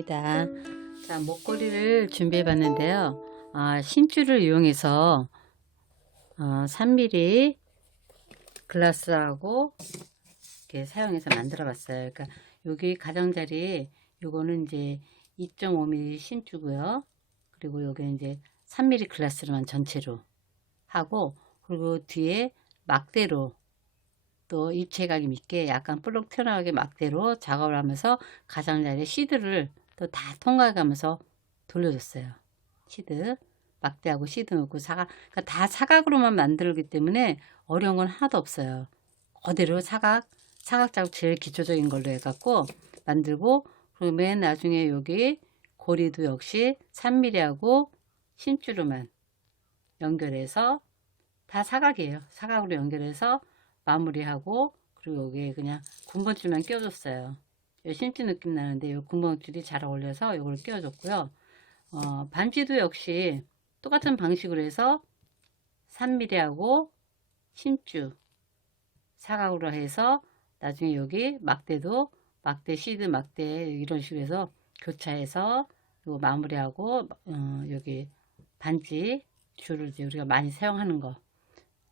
입니다. 자, 목걸이를 준비해 봤는데요. 아, 신줄을 이용해서 어, 3mm 글라스하고 이렇게 사용해서 만들어 봤어요. 그러니까 여기 가장자리 요거는 이제 2.5mm 신주고요. 그리고 여기는 이제 3mm 글라스로만 전체로 하고 그리고 뒤에 막대로 또 입체감 있게 약간 볼록 튀어나오게 막대로 작업을 하면서 가장자리 시드를 또 다 통과해 가면서 돌려줬어요. 시드 막대하고 시드 넣고 사각 그러니까 다 사각으로만 만들기 때문에 어려운 건 하나도 없어요. 그대로 사각 사각 자국 제일 기초적인 걸로 해갖고 만들고 맨 나중에 여기 고리도 역시 3mm하고 신줄로만 연결해서 다 사각이에요. 사각으로 연결해서 마무리하고 그리고 여기에 그냥 군번줄만 끼워줬어요. 심지 느낌 나는데 이 군번줄이 잘 어울려서 이걸 끼워줬고요. 어, 반지도 역시 똑같은 방식으로 해서 3mm하고 심주 사각으로 해서 나중에 여기 막대도 막대 시드 막대 이런 식으로 해서 교차해서 그리고 마무리하고 어, 여기 반지 줄을 이제 우리가 많이 사용하는 거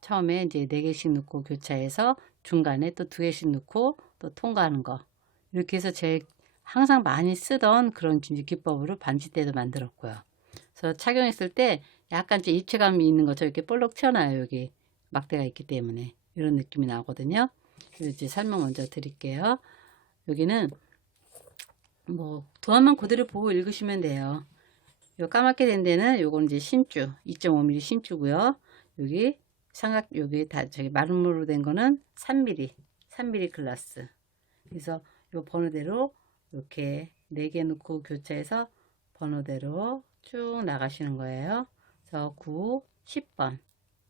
처음에 이제 네 개씩 넣고 교차해서 중간에 또두 개씩 넣고 또 통과하는 거 이렇게 해서 제일 항상 많이 쓰던 그런 이제 기법으로 반지 때도 만들었고요. 그래서 착용했을 때 약간 이제 입체감이 있는 것처럼 이렇게 볼록 튀어나와요. 여기 막대가 있기 때문에 이런 느낌이 나거든요. 그래서 이제 설명 먼저 드릴게요. 여기는 뭐 도안만 그대로 보고 읽으시면 돼요. 요 까맣게 된 데는 요건 이제 신주 2.5mm 신주고요. 여기 삼각 여기 다 저기 마름모로 된 거는 3mm 3mm 글라스. 그래서 요 번호대로 이렇게 4개 넣고 교차해서 번호대로 쭉 나가시는 거예요. 그래서 9, 10번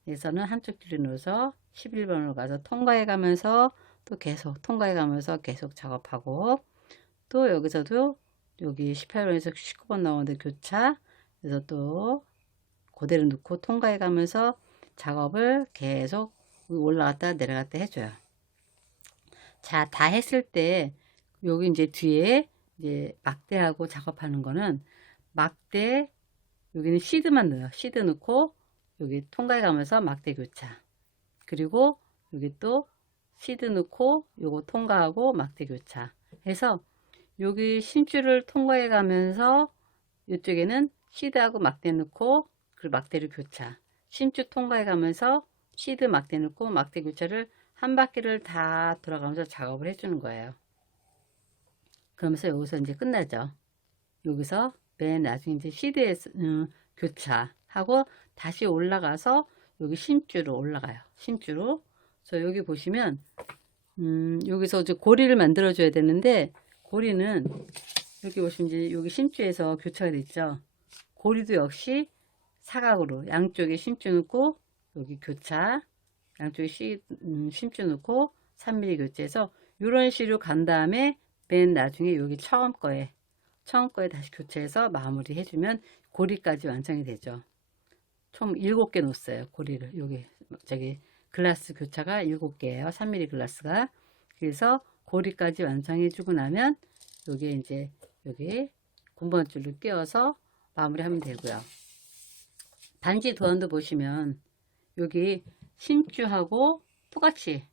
에서는 한쪽 줄이 넣어서 11번으로 가서 통과해 가면서 또 계속 통과해 가면서 계속 작업하고 또 여기서도 여기 18번에서 19번 나오는데 교차 그래서 또 그대로 넣고 통과해 가면서 작업을 계속 올라갔다 내려갔다 해줘요. 자, 다 했을 때 여기 이제 뒤에 이제 막대하고 작업하는 거는 막대 여기는 시드만 넣어요. 시드 넣고 여기 통과해 가면서 막대 교차. 그리고 여기 또 시드 넣고 요거 통과하고 막대 교차. 해서 여기 신줄을 통과해 가면서 이쪽에는 시드하고 막대 넣고 그리고 막대를 교차. 신줄 통과해 가면서 시드 막대 넣고 막대 교차를 한 바퀴를 다 돌아가면서 작업을 해주는 거예요. 그러면서 여기서 이제 끝나죠. 여기서 맨 나중에 이제 시드에 음, 교차하고 다시 올라가서 여기 신주로 올라가요. 신주로. 그래서 여기 보시면 음, 여기서 이제 고리를 만들어 줘야 되는데 고리는 여기 보시면 이제 여기 신주에서 교차가 돼 있죠. 고리도 역시 사각으로 양쪽에 심줄 넣고 여기 교차 양쪽에 시, 음, 심줄 넣고 3mm 교체해서 이런 식으로 간 다음에 맨 나중에 여기 처음 거에 처음 거에 다시 교체해서 마무리 해주면 고리까지 완성이 되죠. 총 7개 놓았어요. 고리를 여기 저기 글라스 교차가 7개예요. 3mm 글라스가 그래서 고리까지 완성해주고 나면 여기에 이제 여기 군번줄을 끼워서 마무리하면 되고요. 반지 도안도 보시면 여기 신주하고 똑같이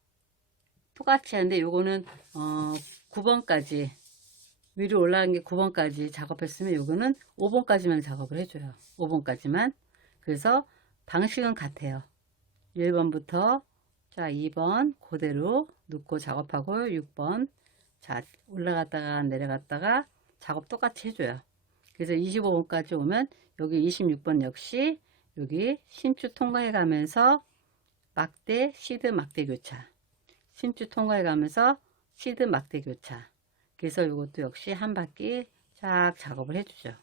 똑같이 하는데 요거는 어 9번까지 위로 올라간 게 9번까지 작업했으면 요거는 5번까지만 작업을 해줘요. 5번까지만 그래서 방식은 같아요. 1번부터 자 2번 그대로 넣고 작업하고 6번 자 올라갔다가 내려갔다가 작업 똑같이 해줘요. 그래서 25번까지 오면 여기 26번 역시 여기 신추 통과해 가면서 막대 시드 막대 교차 신추 통과해 가면서 시드 막대 교차 그래서 이것도 역시 한 바퀴 쫙 작업을 해주죠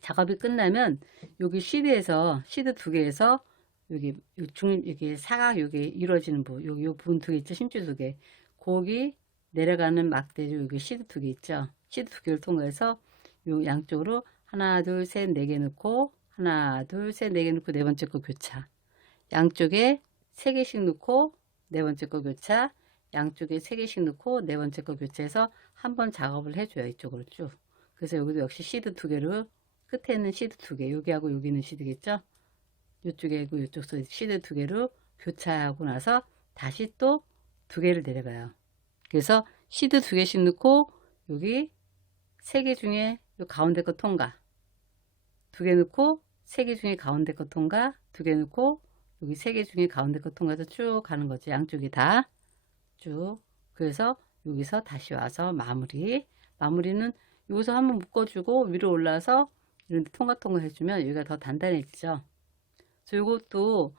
작업이 끝나면 여기 시드에서 시드 두 개에서 여기 중 여기 사각 여기 이루어지는 부분 여기 요 부분 두 개 있죠 심줄 두개 거기 내려가는 막대 여기 시드 두 개 있죠 시드 두 개를 통과해서 요 양쪽으로 하나 둘 셋 네 개 넣고 하나, 둘, 셋, 네 개 넣고 네 번째 거 교차. 양쪽에 세 개씩 넣고 네 번째 거 교차. 양쪽에 세 개씩 넣고 네 번째 거 교차해서 한 번 작업을 해줘요. 이쪽으로 쭉. 그래서 여기도 역시 시드 두 개로 끝에 있는 시드 두 개, 여기하고 여기는 시드겠죠? 이쪽에고 이쪽서 시드 두 개로 교차하고 나서 다시 또 두 개를 내려가요. 그래서 시드 두 개씩 넣고 여기 세 개 중에 요 가운데 거 통과 두 개 넣고 세 개 중에 가운데 거 통과 두 개 넣고 여기 세 개 중에 가운데 거 통과해서 쭉 가는 거지 양쪽이 다 쭉. 그래서 여기서 다시 와서 마무리. 마무리는 여기서 한번 묶어주고 위로 올라서 이런 데 통과통과 해주면 여기가 더 단단해지죠. 그래서 이것도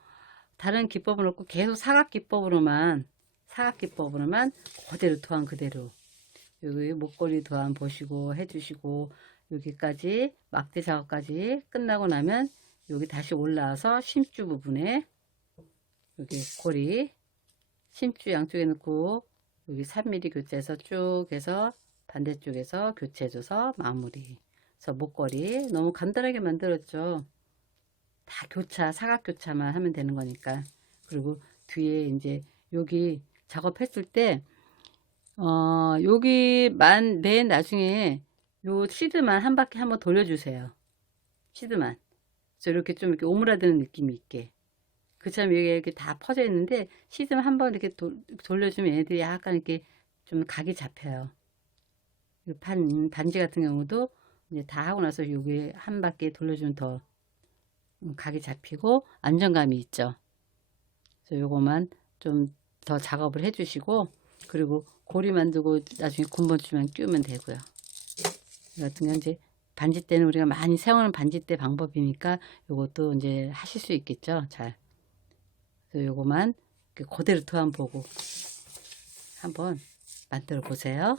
다른 기법은 없고 계속 사각 기법으로만 사각 기법으로만 그대로 도안 그대로. 여기 목걸이 도안 보시고 해주시고 여기까지 막대 작업까지 끝나고 나면 여기 다시 올라와서 심줄 부분에 여기 고리 심줄 양쪽에 넣고 여기 3mm 교체해서 쭉 해서 반대쪽에서 교체해줘서 마무리 그래서 목걸이 너무 간단하게 만들었죠 다 교차 사각 교차만 하면 되는 거니까 그리고 뒤에 이제 여기 작업했을 때 어, 여기만 맨 나중에 요 시드만 한 바퀴 한번 돌려주세요. 시드만. 그래서 이렇게 좀 이렇게 오므라드는 느낌이 있게. 그처럼 여기 이렇게 다 퍼져 있는데 시드만 한번 이렇게 돌, 돌려주면 얘네들이 약간 이렇게 좀 각이 잡혀요. 이 반, 반지 같은 경우도 이제 다 하고 나서 여기 한 바퀴 돌려주면 더 음, 각이 잡히고 안정감이 있죠. 그래서 요거만 좀 더 작업을 해주시고 그리고 고리 만들고 나중에 군번주만 끼우면 되고요. 이 같은 경우 이제 반지 때는 우리가 많이 사용하는 반지 때 방법이니까 요것도 이제 하실 수 있겠죠. 잘. 요거만 그대로 도안 보고 한번 만들어 보세요.